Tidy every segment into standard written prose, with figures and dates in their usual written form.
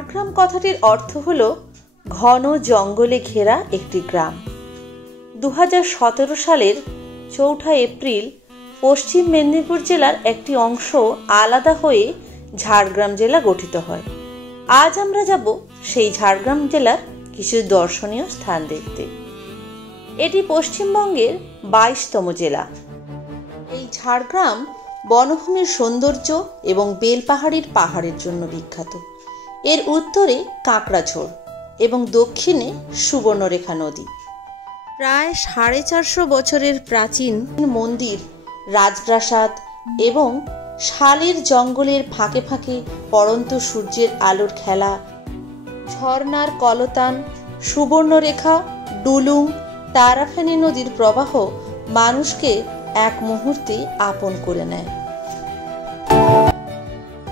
ঝাড়গ্রাম কথাটির অর্থ হল ঘন জঙ্গলে ঘেরা একটি গ্রাম। 2017 সালের 4 এপ্রিল পশ্চিম মেদিনীপুর জেলার একটি অংশ আলাদা হয়ে ঝাড়গ্রাম জেলা গঠিত হয়। আজ আমরা যাব সেই ঝাড়গ্রাম জেলার কিছু দর্শনীয় স্থান দেখতে। এটি পশ্চিমবঙ্গের 22তম জেলা। এই ঝাড়গ্রাম বনভূমির সৌন্দর্য এবং বেলপাহাড়ির পাহাড়ের জন্য বিখ্যাত। এর উত্তরে কাঁকড়াঝোড় এবং দক্ষিণে সুবর্ণরেখা নদী। প্রায় 450 বছরের প্রাচীন মন্দির, রাজপ্রাসাদ এবং শালের জঙ্গলের ফাঁকে ফাঁকে পড়ন্ত সূর্যের আলোর খেলা, ঝর্ণার কলতান, সুবর্ণরেখা, ডুলুং, তারাফেনী নদীর প্রবাহ মানুষকে এক মুহূর্তে আপন করে নেয়।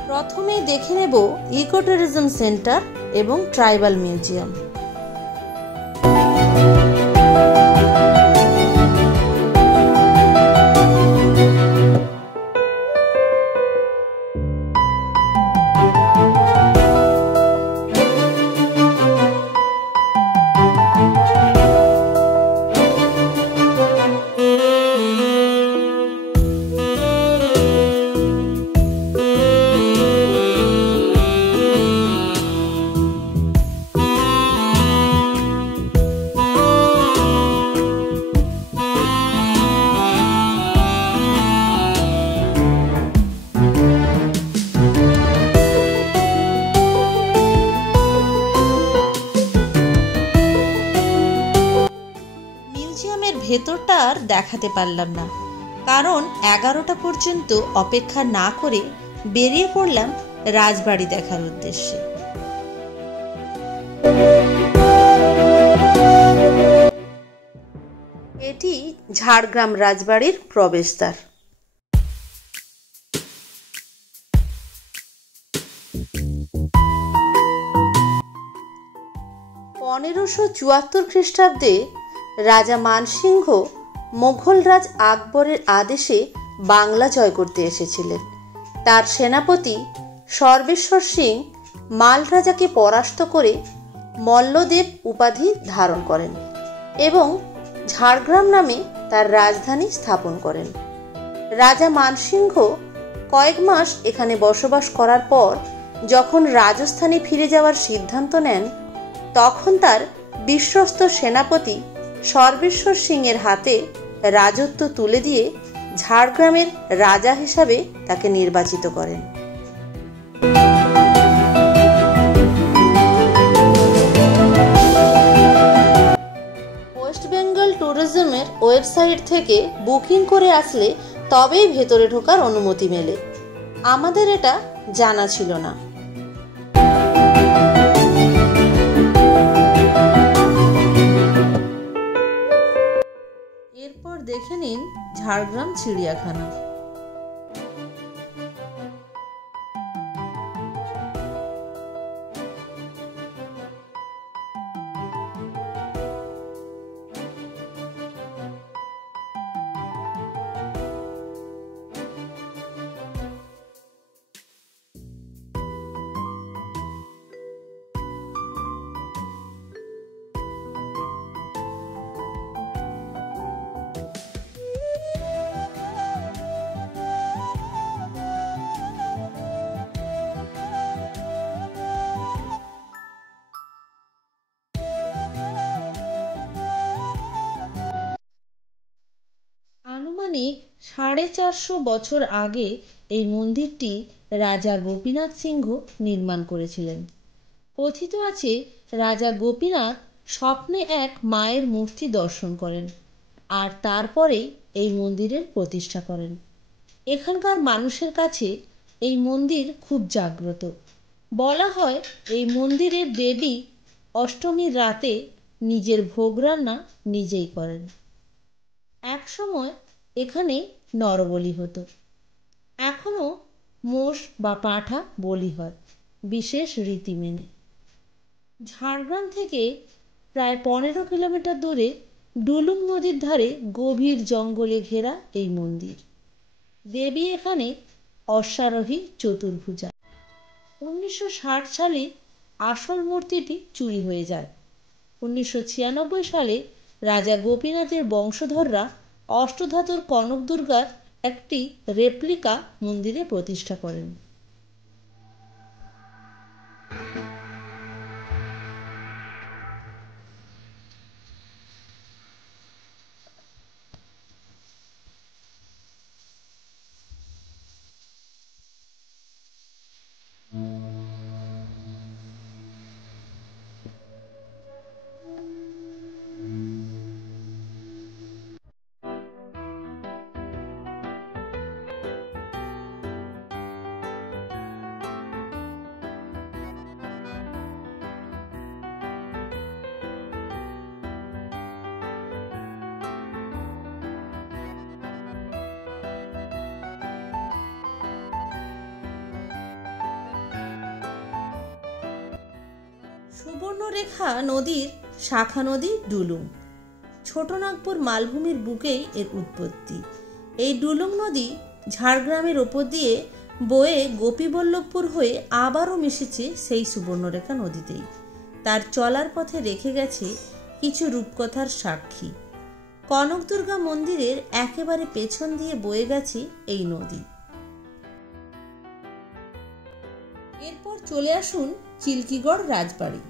প্রথমেই দেখে নেব ইকো ট্যুরিজম সেন্টার এবং ট্রাইবাল মিউজিয়াম। ভেতরটা আর দেখাতে পারলাম না, কারণ 11টা পর্যন্ত অপেক্ষা না করে বেরিয়ে পড়লাম রাজবাড়ি দেখার উদ্দেশ্যে। এটি ঝাড়গ্রাম রাজবাড়ির প্রবেশদ্বার। খ্রিস্টাব্দে রাজা মানসিংহ মোগল রাজ আকবরের আদেশে বাংলা জয় করতে এসেছিলেন। তার সেনাপতি সর্বেশ্বর সিং মাল রাজাকে পরাস্ত করে মল্লদেব উপাধি ধারণ করেন এবং ঝাড়গ্রাম নামে তার রাজধানী স্থাপন করেন। রাজা মানসিংহ কয়েক মাস এখানে বসবাস করার পর যখন রাজস্থানে ফিরে যাওয়ার সিদ্ধান্ত নেন, তখন তার বিশ্বস্ত সেনাপতি সর্বেশ্বর সিং এর হাতে রাজত্ব তুলে দিয়ে ঝাড়গ্রামের রাজা হিসাবে তাকে নির্বাচিত করেন। ওয়েস্ট বেঙ্গল ট্যুরিজমের ওয়েবসাইট থেকে বুকিং করে আসলে তবেই ভেতরে ঢোকার অনুমতি মেলে। আমাদের এটা জানা ছিল না। এরপর দেখে নিন ঝাড়গ্রাম চিড়িয়াখানা। আনুমানিক 450 বছর আগে এই মন্দিরটি রাজা গোপীনাথ সিংহ নির্মাণ করেছিলেন। কথিত আছে রাজা গোপীনাথ স্বপ্নে এক মায়ের মূর্তি দর্শন করেন আর তারপরেই এই মন্দিরের প্রতিষ্ঠা করেন। এখানকার মানুষের কাছে এই মন্দির খুব জাগ্রত। বলা হয় এই মন্দিরের দেবী অষ্টমীর রাতে নিজের ভোগ রান্না নিজেই করেন। এক সময় এখানে নরবলি হতো। এখনো মোষ বা পাঁঠা বলি হয় বিশেষ রীতি মেনে। ঝাড়গ্রাম থেকে প্রায় 15 কিলোমিটার দূরে ডুলুং নদীর ধারে গভীর জঙ্গলে ঘেরা এই মন্দির। দেবী এখানে অশ্বারোহী চতুর্ভুজা। 1960 সালে আসল মূর্তিটি চুরি হয়ে যায়। 1996 সালে রাজা গোপীনাথের বংশধররা অষ্টধাতুর কনক দুর্গার একটি রেপ্লিকা মন্দিরে প্রতিষ্ঠা করেন। সুবর্ণরেখা নদীর শাখা নদী ডুলুং। ছোটনাগপুর মালভূমির বুকেই এর উৎপত্তি। এই ডুলুং নদী ঝাড়গ্রামের ওপর দিয়ে বয়ে গোপীবল্লভপুর হয়ে আবারও মিশেছে সেই সুবর্ণরেখা নদীতেই। তার চলার পথে রেখে গেছে কিছু রূপকথার সাক্ষী। কনক দুর্গা মন্দিরের একেবারে পেছন দিয়ে বয়ে গেছে এই নদী। এরপর চলে আসুন চিল্কিগড় রাজবাড়ি।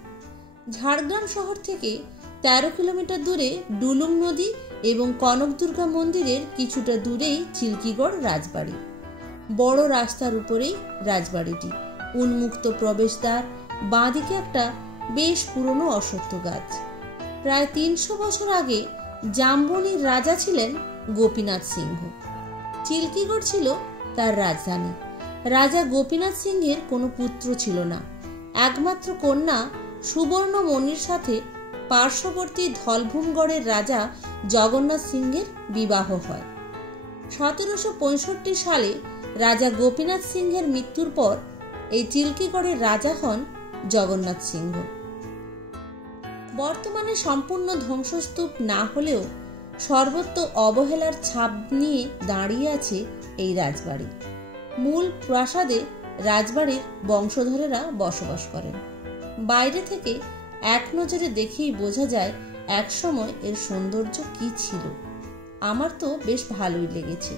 ঝাড়গ্রাম শহর থেকে 13 কিলোমিটার দূরে ডুলুং নদী এবং কনক দুর্গা মন্দিরের কিছুটা দূরেই চিল্কিগড় রাজবাড়ি। বড় রাস্তার উপরেই রাজবাড়িটি। উন্মুক্ত প্রবেশদ্বার, বাঁদিকে একটা বেশ পুরনো অশ্বত্থ গাছ। প্রায় 300 বছর আগে জামবনির রাজা ছিলেন গোপীনাথ সিংহ। চিল্কিগড় ছিল তার রাজধানী। রাজা গোপীনাথ সিংহের কোনো পুত্র ছিল না। একমাত্র কন্যা সুবর্ণমণির সাথে পার্শ্ববর্তী ধলভূমগড়ের রাজা জগন্নাথ সিংহের বিবাহ হয়। 1765 সালে রাজা গোপীনাথ সিংহের মৃত্যুর পর এই চিল্কিগড়ের রাজা হন জগন্নাথ সিংহ। বর্তমানে সম্পূর্ণ ধ্বংসস্তূপ না হলেও সর্বত্র অবহেলার ছাপ নিয়ে দাঁড়িয়ে আছে এই রাজবাড়ি। মূল প্রাসাদে রাজবাড়ির বংশধরেরা বসবাস করেন। বাইরে থেকে এক নজরে দেখেই বোঝা যায় একসময় এর সৌন্দর্য কি ছিল। আমার তো বেশ ভালোই লেগেছে।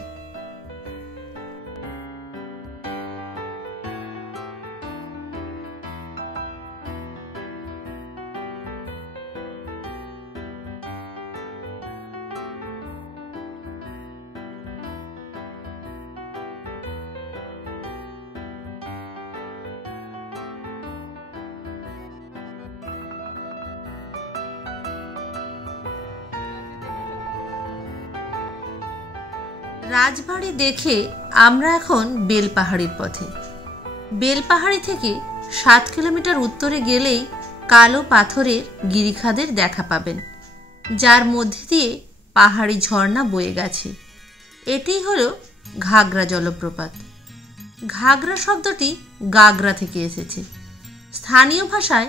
রাজবাড়ি দেখে আমরা এখন বেলপাহাড়ির পথে। বেলপাহাড়ি থেকে 7 কিলোমিটার উত্তরে গেলেই কালো পাথরের গিরিখাদের দেখা পাবেন, যার মধ্যে দিয়ে পাহাড়ি ঝর্ণা বয়ে গেছে। এটিই হলো ঘাগরা জলপ্রপাত। ঘাগরা শব্দটি গাগরা থেকে এসেছে। স্থানীয় ভাষায়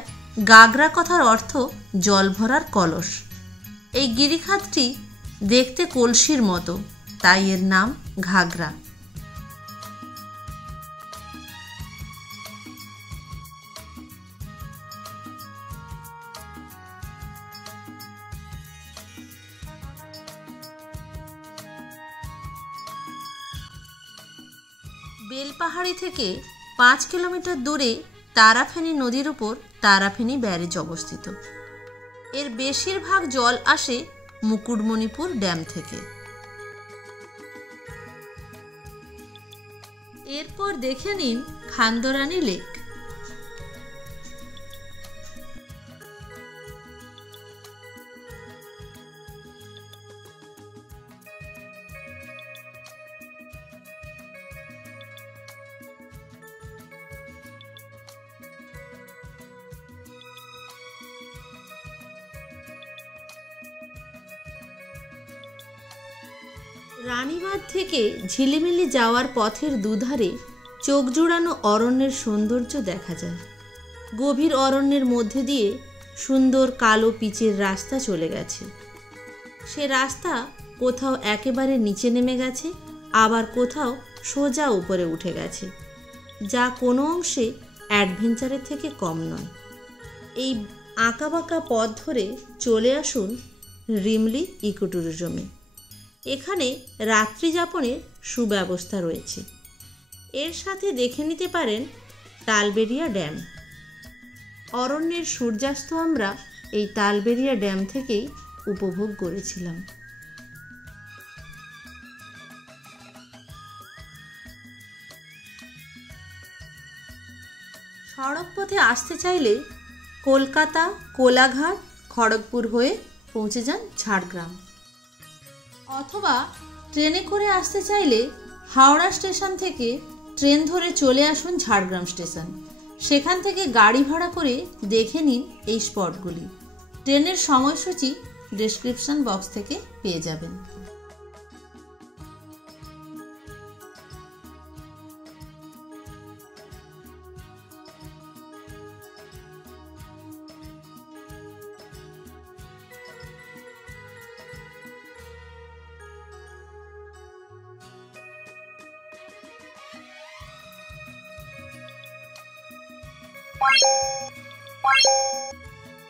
গাগরা কথার অর্থ জল ভরার কলস। এই গিরিখাতটি দেখতে কলসির মতো, তাই এর নাম ঘাগরা। বেলপাহাড়ি থেকে 5 কিলোমিটার দূরে তারাফেনী নদীর উপর তারাফেনী ব্যারেজ অবস্থিত। এর বেশিরভাগ জল আসে মুকুটমণিপুর ড্যাম থেকে। এরপর দেখে নিন খান্দরানী লেক। রানীবাঁধ থেকে ঝিলিমিলি যাওয়ার পথের দুধারে চোখ জুড়ানো অরণ্যের সৌন্দর্য দেখা যায়। গভীর অরণ্যের মধ্যে দিয়ে সুন্দর কালো পিচের রাস্তা চলে গেছে। সে রাস্তা কোথাও একেবারে নিচে নেমে গেছে, আবার কোথাও সোজা উপরে উঠে গেছে, যা কোনো অংশে অ্যাডভেঞ্চারের থেকে কম নয়। এই আঁকাবাঁকা পথ ধরে চলে আসুন রিমলি ইকো ট্যুরিজমে। এখানে রাত্রি যাপনের সুব্যবস্থা রয়েছে। এর সাথে দেখে নিতে পারেন তালবেড়িয়া ড্যাম। অরণ্যের সূর্যাস্ত আমরা এই তালবেড়িয়া ড্যাম থেকেই উপভোগ করেছিলাম। সড়ক পথে আসতে চাইলে কলকাতা, কোলাঘাট, খড়গপুর হয়ে পৌঁছে যান ঝাড়গ্রাম, অথবা ট্রেনে করে আসতে চাইলে হাওড়া স্টেশন থেকে ট্রেন ধরে চলে আসুন ঝাড়গ্রাম স্টেশন। সেখান থেকে গাড়ি ভাড়া করে দেখে নিন এই স্পটগুলি। ট্রেনের সময়সূচি ডেসক্রিপশন বক্স থেকে পেয়ে যাবেন।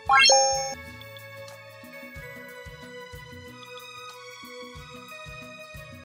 Bye.